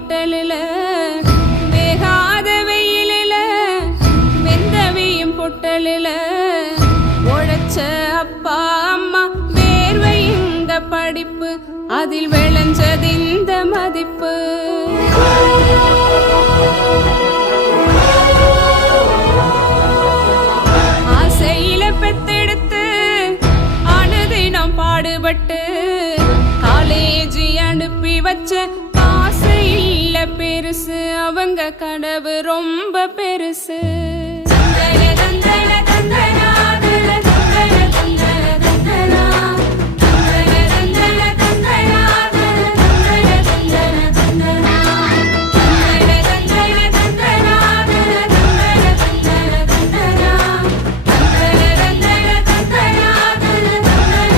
பொட்டலில் வேகாத வெயிலில் வெந்தவையும் பொட்டலில் உழைச்ச அப்பா அம்மா வேர்வை இந்த படிப்பு அதில் விளைஞ்சது இந்த மதிப்பு. ஆசையில பெத்தெடுத்து அழுதினம் பாடுபட்டு காலேஜி அனுப்பி வச்ச பெருசு அவங்க கனவு ரொம்ப பெருசு.